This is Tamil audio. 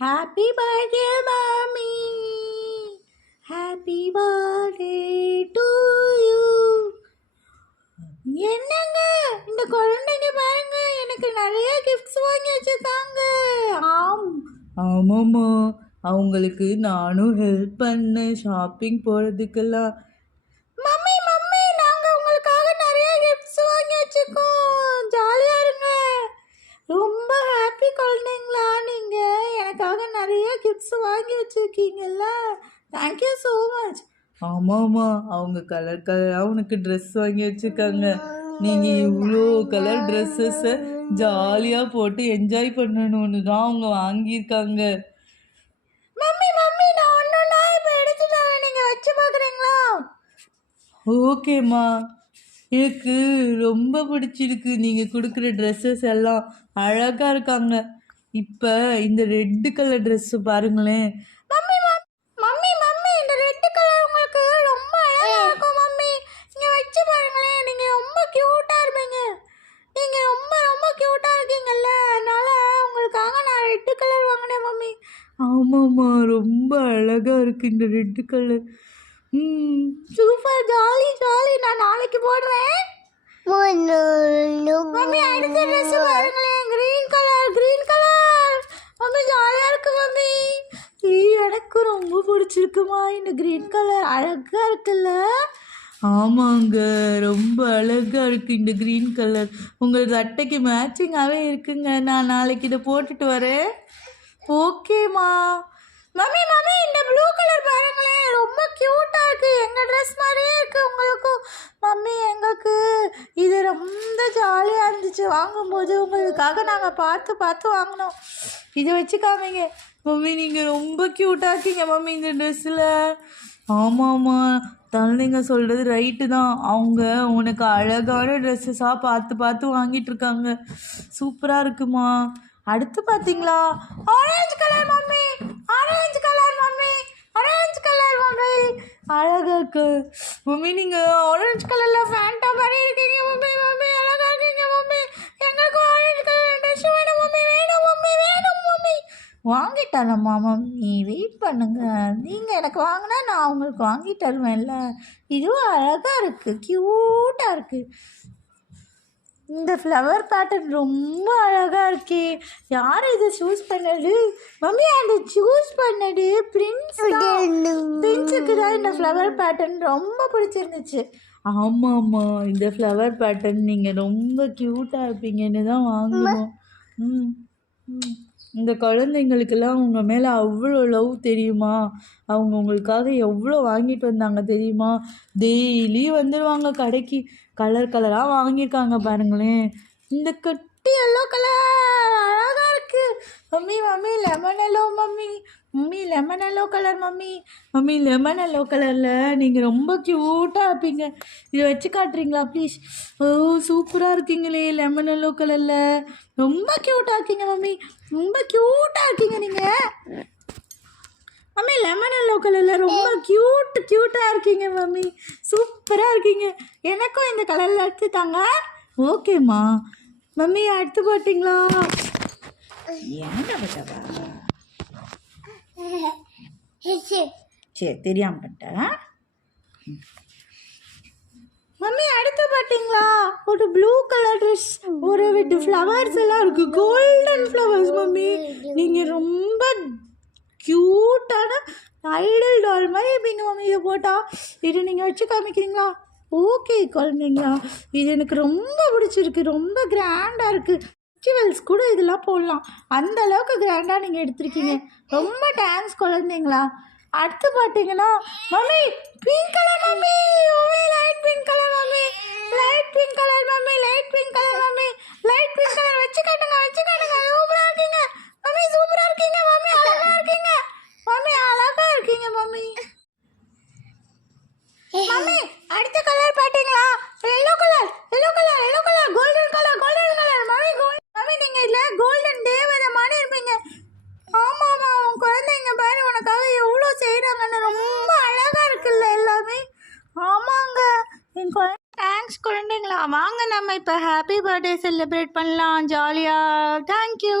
ஹாப்பி பர்த்டே மாமி, ஹாப்பி பர்த்டே டு யூ. என்னங்க இந்த குழந்தைங்க பாருங்க, எனக்கு நிறைய கிஃப்ட்ஸ் வாங்கி வச்சிருக்காங்க. ஆமாம்மா, அவங்களுக்கு நானும் ஹெல்ப் பண்ணேன் ஷாப்பிங் போகிறதுக்கெல்லாம். மம்மி மம்மி, நாங்கள் உங்களுக்காக நிறைய கிஃப்ட்ஸ் வாங்கி வச்சிருக்கோம், ஜாலியாக இருங்க. ரொம்ப ஹாப்பி குழந்தைங்களா நீங்கள், எனக்காக நிறைய கிஃப்ட்ஸ் வாங்கி வச்சுருக்கீங்கல்ல, தேங்க்யூ ஸோ மச். ஆமாம்மா, அவங்க கலர் கலராக உனக்கு ட்ரெஸ் வாங்கி வச்சுருக்காங்க. நீங்கள் இவ்வளோ கலர் ட்ரெஸ்ஸஸை ஜாலியாக போட்டு என்ஜாய் பண்ணணும்னு தான் அவங்க வாங்கியிருக்காங்க. மம்மி மம்மி, நான் ஒன்றுனா இப்போ எடுத்துட்டாங்க, நீங்கள் வச்சு பார்க்குறீங்களா? ஓகேம்மா, எனக்கு ரொம்ப பிடிச்சிருக்கு. நீங்கள் கொடுக்குற ட்ரெஸ்ஸஸ் எல்லாம் அழகாக இருக்காங்க. இப்போ இந்த ரெட்டு கலர் ட்ரெஸ்ஸு பாருங்களேன். மம்மி மம்மி மம்மி, இந்த ரெட் கலர் உங்களுக்கு ரொம்ப அழகா இருக்கும் மம்மி. நீங்க வச்சு பாருங்களேன், நீங்க ரொம்ப கியூட்டா இருப்பீங்க. நீங்க ரொம்ப ரொம்ப கியூட்டா இருக்கீங்கல்ல, அதனால உங்களுக்காக நான் ரெட் கலர் வாங்கினேன் மம்மி. ஆமாம்மா, ரொம்ப அழகாக இருக்குது இந்த red colour. Super, jolly jolly. நான் நாளைக்கு போடுறேன் மம்மி. அடுத்த ட்ரெஸ் பாருங்களேன், green colour green colour. Mummy ஜாலியா இருக்கு மம்மி. எனக்கு ரொம்ப பிடிச்சிருக்குமா இந்த கிரீன் கலர், அழகா இருக்குல்ல? ஆமாங்க, ரொம்ப அழகாக இருக்குது இந்த க்ரீன் கலர். உங்கள் சட்டைக்கு மேட்சிங்காகவே இருக்குங்க. நான் நாளைக்கு இதை போட்டுட்டு வரேன். ஓகேம்மா. மம்மி மம்மி, இந்த ப்ளூ கலர் பாருங்களேன், ரொம்ப க்யூட்டாக இருக்குது. எங்கள் ட்ரெஸ் மாதிரியே இருக்குது உங்களுக்கும். மம்மி, எங்களுக்கு இது ரொம்ப ஜாலியாக இருந்துச்சு வாங்கும்போது. உங்களுக்காக நாங்கள் பார்த்து பார்த்து வாங்கினோம். இதை வச்சு காமிங்க. மம்மி, நீங்கள் ரொம்ப க்யூட்டாக இருக்கீங்க மம்மி இந்த ட்ரெஸ்ஸில். ஆமாம்மா, குழந்தைங்க சொல்கிறது ரைட்டு தான். அவங்க உனக்கு அழகான ட்ரெஸ்ஸஸாக பார்த்து பார்த்து வாங்கிட்டுருக்காங்க. சூப்பராக இருக்குமா. அடுத்து பார்த்தீங்களா, orange colour mummy, orange colour mummy, orange colour mummy. அழகாக இருக்கு மம்மி. நீங்கள் ஆரஞ்சு கலரில் ஃபேண்டா மாதிரி இருக்கீங்க மம்மி. மம்மி அழகாக இருக்கீங்க மம்மி. எங்களுக்கும் ஆரஞ்சு கலர் ட்ரெஸ் வேணும் மம்மி, வேணும் மம்மி, வேணும் மம்மி. வாங்கிட்டாலம்மா மம்மி, வெயிட் பண்ணுங்க. நீங்கள் எனக்கு வாங்கினா நான் உங்களுக்கு வாங்கி தருவேன்ல. இதுவும் அழகாக இருக்குது, க்யூட்டாக இருக்குது. இந்த ஃப்ளவர் பேட்டர்ன் ரொம்ப அழகாக இருக்கே. யார் இதை சூஸ் பண்ணது மம்மி? அந்த சூஸ் பண்ணது பிரின்ஸுக்கு தான் இந்த ஃப்ளவர் பேட்டர்ன் ரொம்ப பிடிச்சிருந்துச்சு. ஆமாம்மா, இந்த ஃப்ளவர் பேட்டர்ன் நீங்கள் ரொம்ப க்யூட்டாக இருப்பீங்கன்னு தான் வாங்கணும். இந்த குழந்தைங்களுக்கெல்லாம் உங்கள் மேலே அவ்வளோ லவ் தெரியுமா? அவங்க உங்களுக்காக எவ்வளோ வாங்கிட்டு வந்தாங்க தெரியுமா? டெய்லி வந்துடுவாங்க கடைக்கு. கலர் கலராக வாங்கியிருக்காங்க பாருங்களேன். இந்த கட்டி எல்லோ கலர் அழகாக இருக்குது mummy. Mummy lemon yellow mummy, mummy lemon yellow colour mummy. Mummy, lemon yellow கலரில் நீங்கள் ரொம்ப க்யூட்டாக இருப்பீங்க. இதை வச்சு காட்டுறீங்களா ப்ளீஸ்? ஓ, சூப்பராக இருக்கீங்களே லெமன் எல்லோ கலரில். ரொம்ப க்யூட்டாக இருக்கீங்க மம்மி, ரொம்ப க்யூட்டாக இருக்கீங்க நீங்கள் மம்மி. லெமன் எல்லோ கலரில் ரொம்ப க்யூட்டாக இருக்கீங்க மம்மி, சூப்பராக இருக்கீங்க. எனக்கும் இந்த கலரில் எடுத்து தாங்க. ஓகேம்மா. மம்மி அடுத்து போட்டிங்களா? ஏன்டா சரி, தெரியாமல் பண்ணிட்டேன் மம்மி. அடுத்து பார்த்தீங்களா, ஒரு ப்ளூ கலர் ட்ரெஸ், ஒரு வித் ஃப்ளவர்ஸ் எல்லாம் இருக்குது, கோல்டன் ஃப்ளவர்ஸ் மம்மி. நீங்கள் ரொம்ப க்யூட்டான ஐடல் டால் மாதிரி இருப்பீங்க மம்மி. இதை போட்டால் இது நீங்கள் வச்சு காமிக்கிறீங்களா? ஓகே குழந்தைங்களா, இது எனக்கு ரொம்ப பிடிச்சிருக்கு, ரொம்ப கிராண்டாக இருக்குது. ஃபெஸ்டிவல்ஸ் கூட இதெல்லாம் போடலாம், அந்த அளவுக்கு கிராண்டாக நீங்கள் எடுத்திருக்கீங்க. ரொம்ப டான்ஸ் குழந்தைங்களா. அடுத்து பார்த்தீங்கன்னா mummy, pink colour mummy, light pink colour mummy, light pink colour mummy, light pink colour mummy, light pink colour. வச்சு காட்டுங்க, வச்சு காட்டுங்க. சூப்பராக இருக்கீங்க மம்மி, சூப்பராக இருக்கீங்க மம்மி, அழகாக இருக்கீங்க மம்மி, அழகாக இருக்கீங்க மம்மி. மம்மி அடுத்த கலர் பார்த்தீங்களா, yellow colour, yellow colour, yellow colour, golden colour, golden colour mummy. Mummy நீங்கள் இதில் கோல்டன் தேவதை மாதிரி இருப்பீங்க. ஆமாம்மா, உன் குழந்தைங்க பாரு உனக்காக எவ்வளோ செய்கிறாங்கன்னு, ரொம்ப அழகாக இருக்குல்ல எல்லாமே. ஆமாங்க என் குழந்தை. தேங்க்ஸ் குழந்தைங்களா. வாங்க நம்ம இப்போ ஹாப்பி பர்த்டே செலிப்ரேட் பண்ணலாம் ஜாலியாக. தேங்க்யூ.